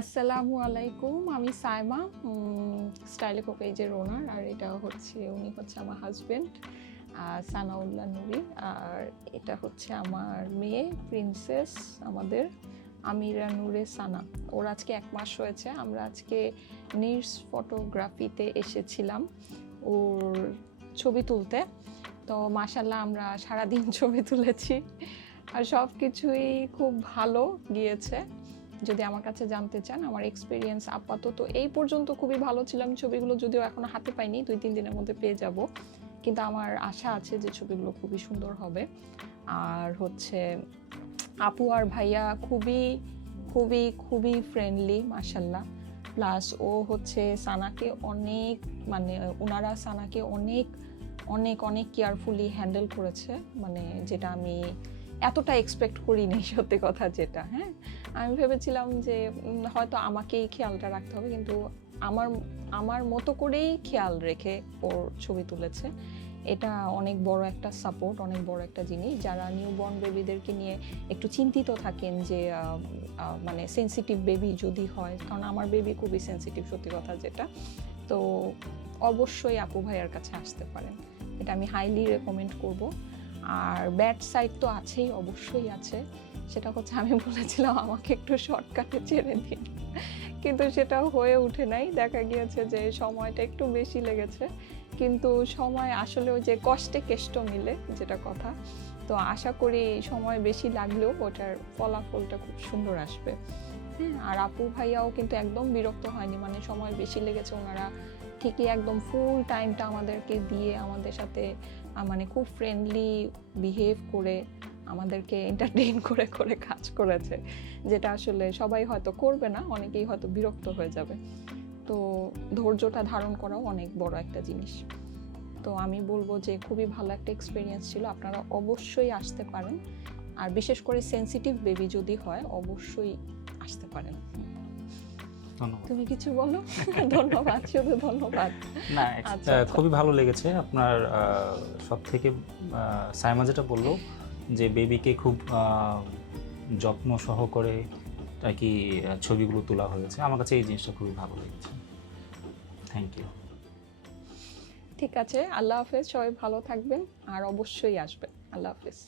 আসসালামু আলাইকুম, আমি সাইমা, স্টাইল ইকো পেজের ওনার। আর এটা হচ্ছে উনি হচ্ছে আমার হাজবেন্ড সানাউল্লাহ নুরি। আর এটা হচ্ছে আমার মেয়ে প্রিন্সেস, আমাদের আমিরা নূরে সানা। ওর আজকে 1 মাস হয়েছে। আমরা আজকে নির্স ফটোগ্রাফিতে এসেছিলাম ওর ছবি তুলতে। তো মাশাল্লাহ আমরা সারাদিন ছবি তুলেছি আর সব কিছুই খুব ভালো গিয়েছে। যদি আমার কাছে জানতে চান, আমার এক্সপিরিয়েন্স আপাতত এই পর্যন্ত খুবই ভালো ছিলাম। ছবিগুলো যদিও এখনো হাতে পাইনি, 2-3 দিনের মধ্যে পেয়ে যাব, কিন্তু আমার আশা আছে যে ছবিগুলো খুবই সুন্দর হবে। আর হচ্ছে আপু আর ভাইয়া খুবই খুবই খুবই ফ্রেন্ডলি মাশাল্লাহ। প্লাস ও হচ্ছে সানাকে অনেক, মানে ওনারা সানাকে অনেক অনেক অনেক কেয়ারফুলি হ্যান্ডেল করেছে, মানে যেটা আমি এতটা এক্সপেক্ট করিনি, সত্যি কথা যেটা। হ্যাঁ, আমি ভেবেছিলাম যে হয়তো আমাকেই খেয়ালটা রাখতে হবে, কিন্তু আমার আমার মতো করেই খেয়াল রেখে ওর ছবি তুলেছে। এটা অনেক বড় একটা সাপোর্ট, অনেক বড় একটা জিনিস। যারা নিউবর্ন বেবিদেরকে নিয়ে একটু চিন্তিত থাকেন যে মানে সেন্সিটিভ বেবি যদি হয়, কারণ আমার বেবি খুবই সেন্সিটিভ, সত্যি কথা যেটা, তো অবশ্যই আপু ভাইয়ার কাছে আসতে পারেন। এটা আমি হাইলি রেকমেন্ড করব। আর ব্যাড সাইড তো আছেই, অবশ্যই আছে। সেটা হচ্ছে আমি বলেছিলাম আমাকে একটু শর্টকাটে ছেড়ে দিন, কিন্তু সেটা হয়ে ওঠে নাই। দেখা গিয়েছে যে সময়টা একটু বেশি লেগেছে, কিন্তু সময় আসলে ওই যে কষ্টে কেষ্ট মিলে, যেটা কথা। তো আশা করি সময় বেশি লাগলেও ওটার ফলাফলটা খুব সুন্দর আসবে। হ্যাঁ, আর আপু ভাইয়াও কিন্তু একদম বিরক্ত হয়নি, মানে সময় বেশি লেগেছে, ওনারা ঠিকই একদম ফুল টাইমটা আমাদেরকে দিয়ে আমাদের সাথে মানে খুব ফ্রেন্ডলি বিহেভ করে আমাদেরকে এন্টারটেইন করে করে কাজ করেছে, যেটা আসলে সবাই হয়তো করবে না, অনেকেই হয়তো বিরক্ত হয়ে যাবে। তো ধৈর্যটা ধারণ করাও অনেক বড় একটা জিনিস। তো আমি বলবো যে খুবই ভালো একটা এক্সপিরিয়েন্স ছিল, আপনারা অবশ্যই আসতে পারেন। আর বিশেষ করে সেন্সিটিভ বেবি যদি হয়, অবশ্যই আসতে পারেন। ধন্যবাদ। তুমি কিছু বলো? ধন্যবাদ, শুধু ধন্যবাদ। না, আচ্ছা, আচ্ছা। খুবই ভালো লেগেছে আপনার সব থেকে সাইমা যেটা বললো যে বেবিকে খুব যত্ন সহকারে আর কি ছবিগুলো তোলা হয়েছে। আমার কাছে এই জিনিসটা খুবই ভালো লেগেছে। Thank you. ঠিক আছে, আল্লাহ হাফেজ, সবাই ভালো থাকবেন আর অবশ্যই আসবেন। আল্লাহ হাফেজ।